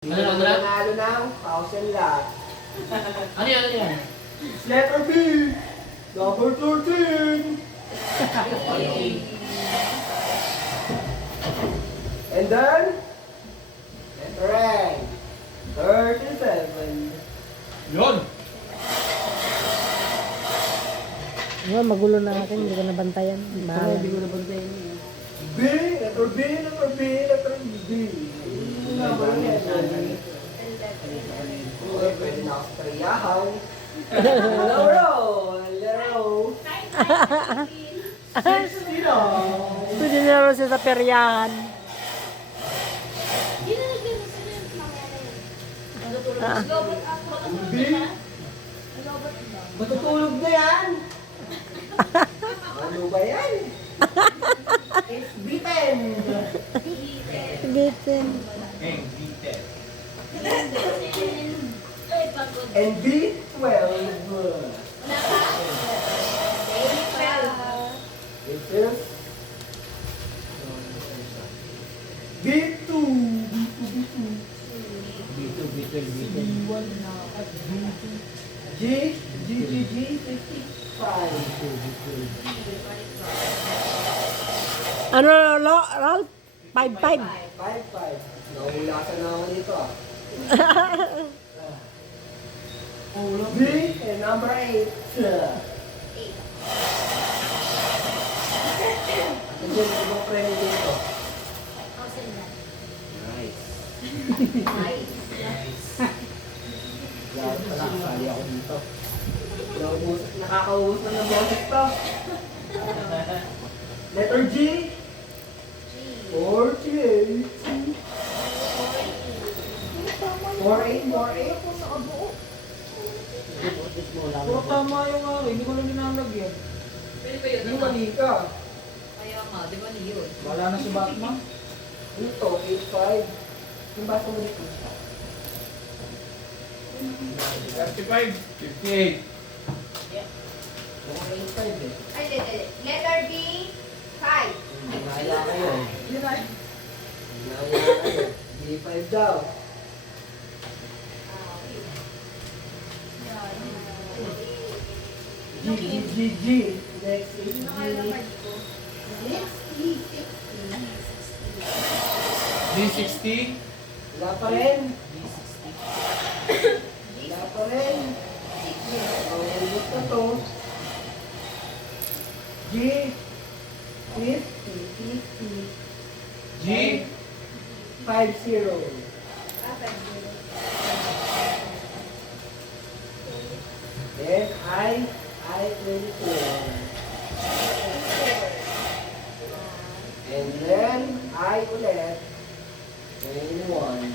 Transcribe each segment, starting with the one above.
Ano na muna? Nanalo ng 1,000 lot. Ano yan? Ano yan? Letter B, number 13. And then, letter A, 37. Yun! Diba, magulo na natin, hindi ko nabantayan. Bahala. Hindi ko nabantayan yun. B, letter B, letter B, letter B. Number 11. Uy, pwede na ako sa triyahan. Laro, laro. 60 na. Pwede na naman siya sa peryahan. B, matutulog na yan. Ano ba yan? It's B10. Gitin. And B12. This is B2. G, G, 55. Ano, Ralph? 5-5. 55. Nahulasan na ako dito ah. B and number 8. Nandiyan yung ibang premyo dito. Nice. Lahat pala kasali ako dito. Nakakaubos na ng boses to. Letter G. 48. 48. Puro tama yung hindi ko lang ninalagyan. Pwede ba yun? Hindi mali ka. Kaya nga, di ba niyo? Wala na si Batman. Ano to? 85. Yung baso mo dito. 35, 58. Mukhang 85 eh. Letter B, 5. Nahaya kayo. Nahaya kayo. D5 daw. G. Next is G. 360. Wala pa rin. Wala pa rin. Ang ulit na to. G. 50. G. 50. Then I 24. And then I ulit 21.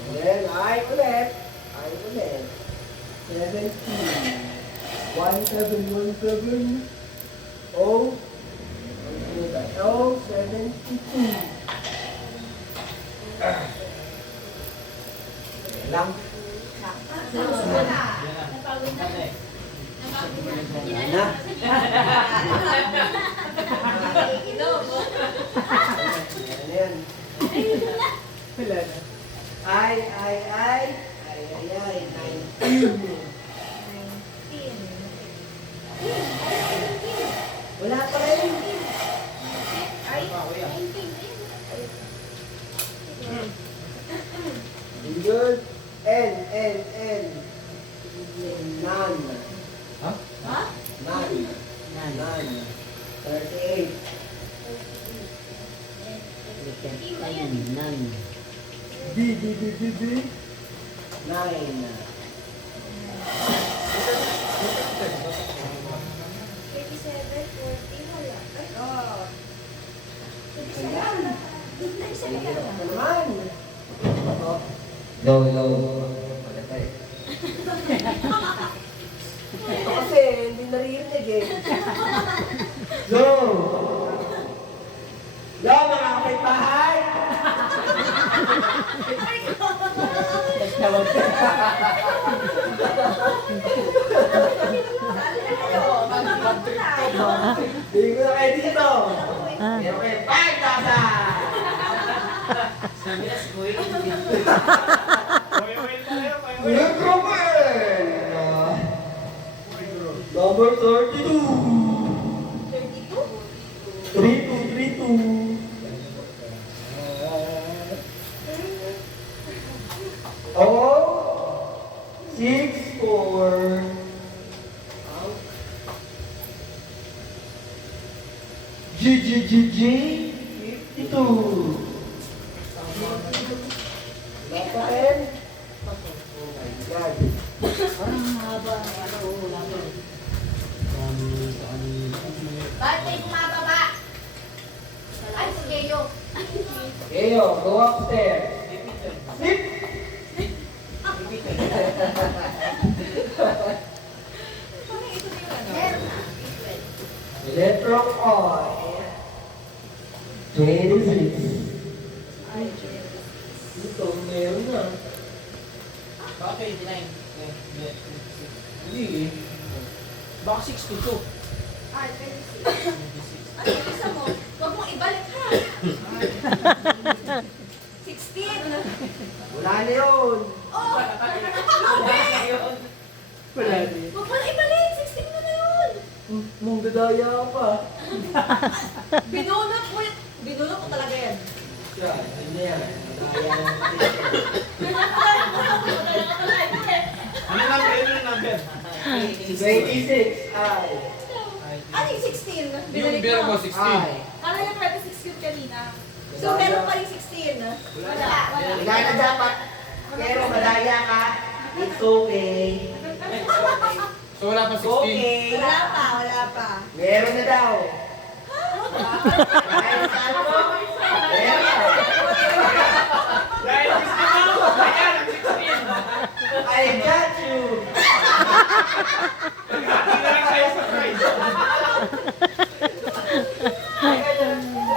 And then I ulit 17. 17. Oh, 72. Lang. Na. Ayan. Wala na. Ay, 19. Wala pa rin. Good. N. None. Ha? None. 38. B. 9. 37, 40, wala. Ayan. Hirap ka naman. Oh. Palatay. Ito kasi, hindi naririnig eh. Yo! Yo, mga kapitbahay! Tawag ka. Hindi ko na kayo dito. Ah. Meron kayo 5,000! Electroman! Number 32. 3232. Oh, 64. G 52. Left hand. Oh my God. Bakit may bumababa? Ay, sige yun. Eyo, go upstairs. Sit. Electron on. 26. Ito, meron na. Bakit 29? Hindi eh. Baka 62. Ay, 26. Ano yung isa mo? Huwag mong ibalik ha. 16. Wala na yun. Oh! Wala na yun. Huwag mo na ibalik. 16 na yun. Mong dadaya pa. Binunot mo. Binunot mo talaga yan. Siya, ano yan? Dadaya lang. Ano number? Ano yung number? 26. Ay. Ano yung 16? Yung Binalik biro ko, mo. 16. Ay. Kala yung 26 yun kanina. So, meron pa yung 16. Wala. Wala na dapat. Pero madaya ka. It's okay. So wala pa 16. Okay. Wala pa, wala pa. Meron na daw. Ay, saan mo? Meron na. Dahil 16 na! Ayan, ang 16! I got you. Hindi na lang kayo sa prize.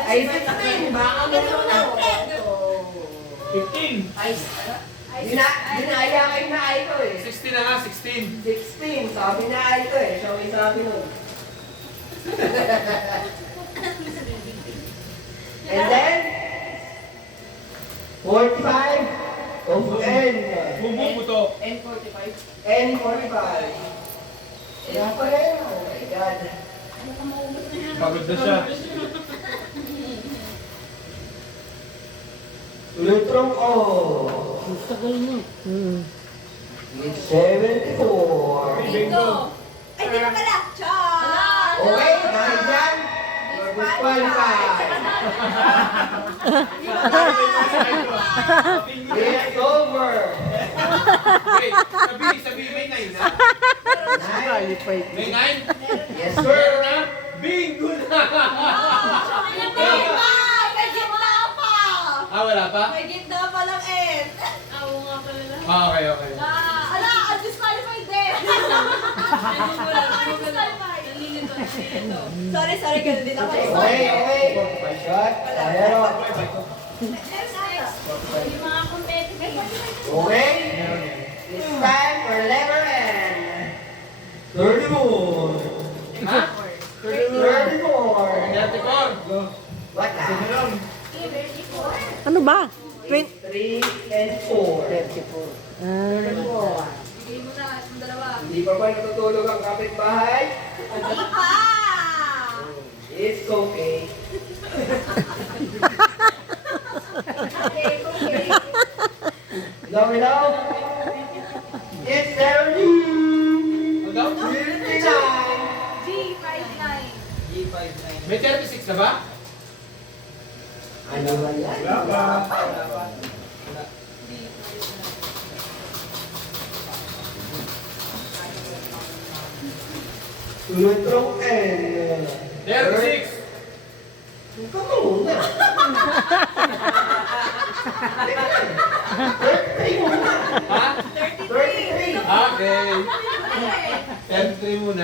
Ay, 16. Baka meron na. 15! Ay, dinaya kayo na ay ko eh. 16 na nga, 16. 16. Sabi na ay ko eh. Siya may sabi nun. And then, 45 of N. Bumubuto. N45. N45. Kaya pa rin. Oh my God. Pagod na siya. Electron O. Ang tagal mo. It's 74. Bingo! Ay, di ba pala? Char! Okay, dahil dyan, you're disqualified. It's over. Wait, sabi, may 9 na? May 9? Yes, Sir sir. na? Bingo na! May gitna pa! Ah, wala pa? May gitna pa lang eh. Ah, okay, okay. Ala, undisqualified din. Undisqualified. Sorry, ganun din ako. Okay, okay. Shot. Ayan. Yung mga competitive. Okay. It's time for letter N. 34. Ha? 34. 34. What the? Ano ba? 3 and 4. 34. Ah. Bigay mo na, itong dalawa. Hindi pa ba natutulog ang kapitbahay? Hindi pa! It's okay. Okay. Hello? It's 30. Ano daw? 59. G59. May 36 na ba? Ano ba yan? Wala pa. Electron N. 36. Ikaw ka muna. 33 muna. Ha? 33. Okay. 33 muna.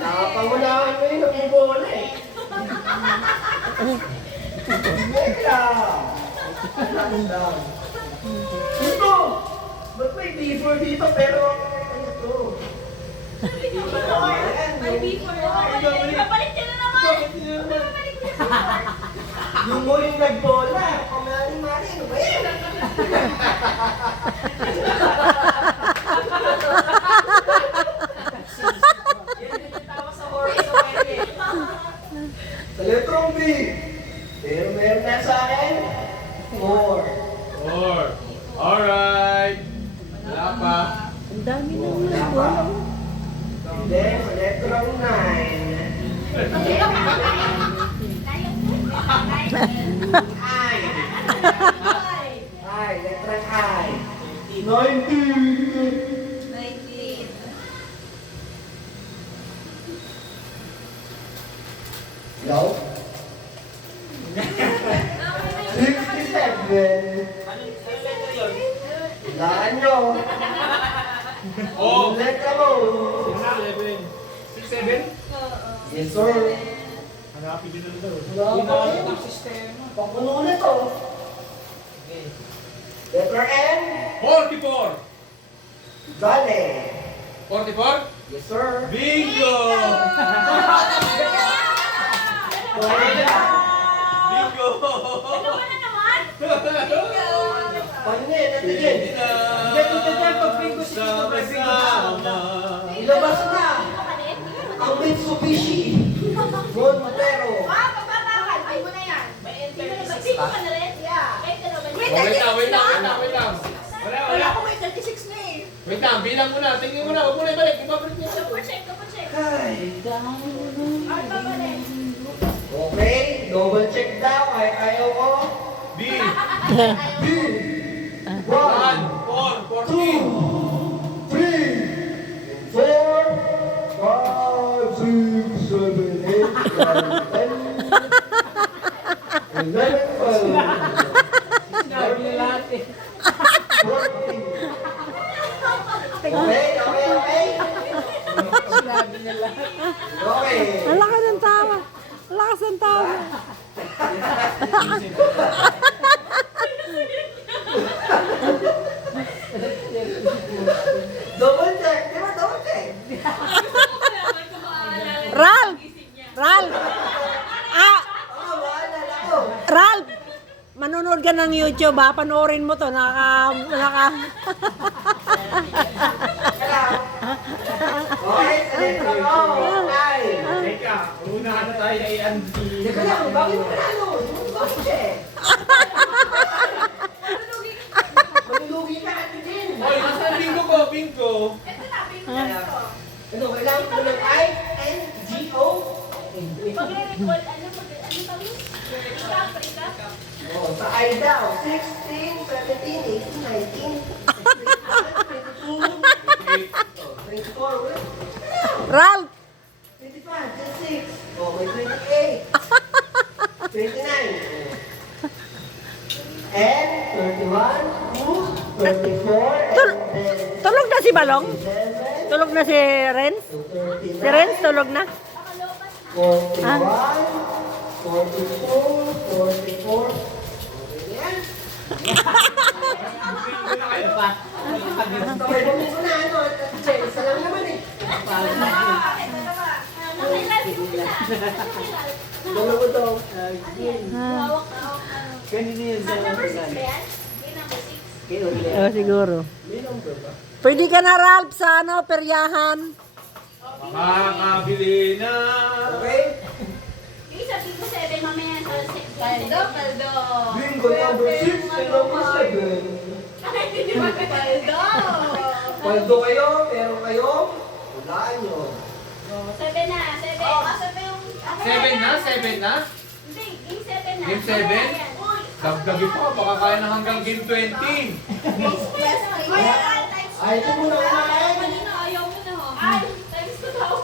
Nakapangunahan mo yun ang bola eh. Teka. Ano lang. Ito! Ba't may B4 dito pero ano to? May B4. Babalik ka na naman. Babalik mo na. Yung mo yung nagbola. Pamaling ate, ano ba yan? Yan din yung tawag sa horror sa pwede. Sa letrong B. Pero meron na sa akin. 4. 4. Alright. Wala pa. Ang dami na Wala pa. And then, sa letrong 9. Ay, letrang I. 19. 19. Hello? 67. Laan nyo. Oh. Letra mo. 6-7. Yes, sir. Hanapin nyo na daw. Ginamit Ang sistema. Pangkulo na to. Okay. Letter N. 44. Dale. 44. Yes, sir. Bingo! Bingo! Dalawa na naman. Paano yan? Natigil. Sama-sama. Ilabas na. Ang Mitsubishi. Mon Montero. Pagbabakan. Ay mo na yan. May enter. Ka na rin? Yeah. Kahit dalawa na. Wait lang. Wala ko may 36 na eh. Wait lang, bilang mo na. Tingin mo na. Huwag mo na ibalik. Ibabalik niya. Double check. Ay. Ay, babalik. Okay. Double check daw. Ay, ayaw ko. B. B. 1, 1, 4, 14. 3, 4, 5, 6, 7, 8, 9, 10, 11, 12. Sinabi na lahat eh. Okay. Sinabi na lahat. Okay. Ang lakas ng tawa. Ang lakas ng tawa. Double check. Di ba double check? Ralph! Ralph! Maalala ko. Ralph! Manonood ka ng YouTube ha? Panoorin mo to. Okay, sa letra O. Okay. Teka, una na tayo kay Andy. Teka lang, bakit mo panalo? Di mo double check. Malulugi ka natin din. Oy, nasa bingo ko, bingo. Ito na, pinag ko. Ano, kailangan ko ng I, N, G, O? Pag-recall, ano ba yun? Recap. Oh, sa I daw. 16, 17, 18, 19, 22, 24, ulit. Ralph! 25, 26. Oh, may 28. 29. And 31, 34, Tul- and then Tulog na si Balong? 7, Tulog na si Renz? to Si Renz 39, tulog na? 41, 42, 44. Okay yan. Sabay mo ko na ano, isa lang naman eh. Ito na ba? Nakailan yung isa? Dalawa daw. Hawak na. Kanina yun sa Number 6 ba yan? Yung number 6. Oo, siguro. May number ba? Pwede ka na, Ralph, sa ano, peryahan. Makakabili na. Okay? Yung isa, bingo 7 mamaya sa 6. Kaldo. Bingo number 6 and number 7. Ay, hindi ba kaldo? Paldo kayo, pero kayo, hulaan nyo. 7 na, 7. Sabi yung... 7 na? Hindi, game 7 na. Game 7? Ayan. Uy, Dagdagi pa, baka kaya na hanggang game 20. yes, Ay, ito muna kumain. Kanina ayaw mo na ho. Ay, times ko daw.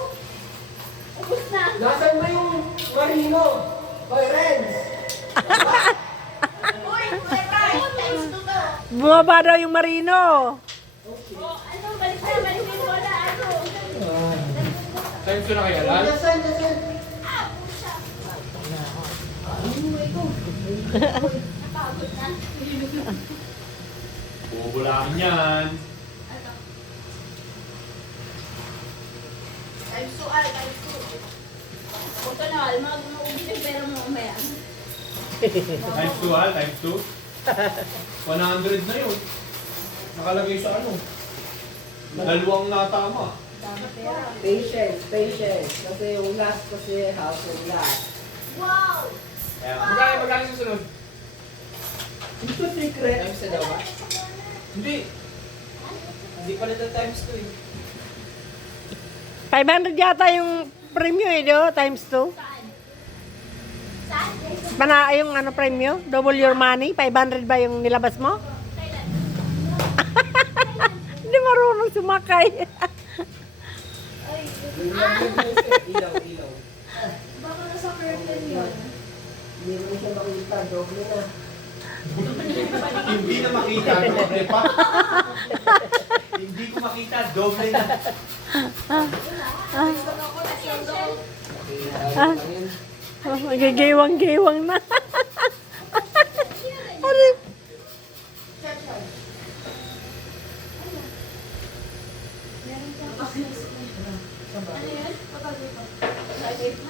Ubus na. Nasaan ba yung marino? Hoy, Renz! Uy, times 2 to. Bumaba daw yung Marino. Oh, ano, balik na wala, ano. Times 2 na kaya, Lal? Nasaan? Ah, pusa. Napagod na. Bubulakin yan. Ano? Times 2, ay, times 2. Huwag ka na, mag-uubos yung pera mo umaya. Times 2, Al? Times 2? 100 na yun. Nakalagay sa ano. Dalawang natama. Patience, patience. Kasi yung last kasi house yung last. Wow! Magkano susunod? Ito secret. Times na daw ba? Hindi. Hindi pa rin times 2 eh. 500 yata yung premium eh, do? Times 2. Saan? Saan? Pana yung ano premium? Double your money? 500 ba yung nilabas mo? Thailand. Hindi marunong sumakay. Ay, Ilaw, ilaw. baka nasa curtain yun. Hindi mo siya makita. Doble na. Hindi na makita. Doble pa. Hindi ko makita. Doble na. Gusto ko na siya daw. Oh, magigewang-gewang na. Ano? Ano yan? Kapag dito.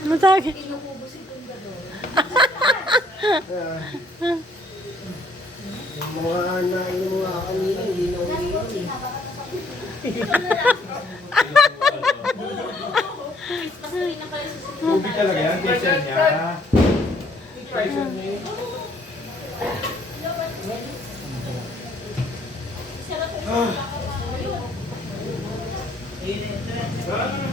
Matagi. Inukubos yung tundador. Yung mga nainom nga kanina, hindi na Nasa umiinom. kusina, baka Christmas tree na pala susunod. Tubig talaga yan. Diesel niya. Sarap ko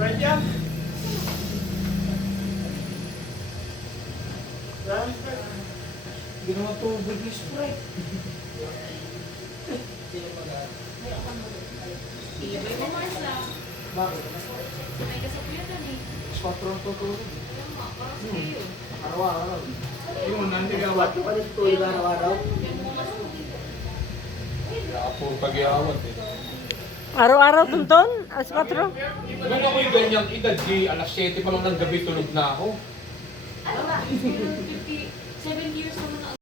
Right yan. Hindi naman tubig yung Sprite. Sino mag-aaral? Ilagay mo Mars lang. Bakit? May kasapuyatan eh. 4 ang tutulog. Kaya nga, parang sa iyo. Araw-araw. Yun, nandigaw. Ba't ka nito tulog araw-araw? Yan mo mas Puro pag-iawat eh. Araw-araw tunton? Alas 4? Nung ako'y ganyang edad, di alas 7 pa lang ng gabi tulog na ako. Ano ba? 57 years old na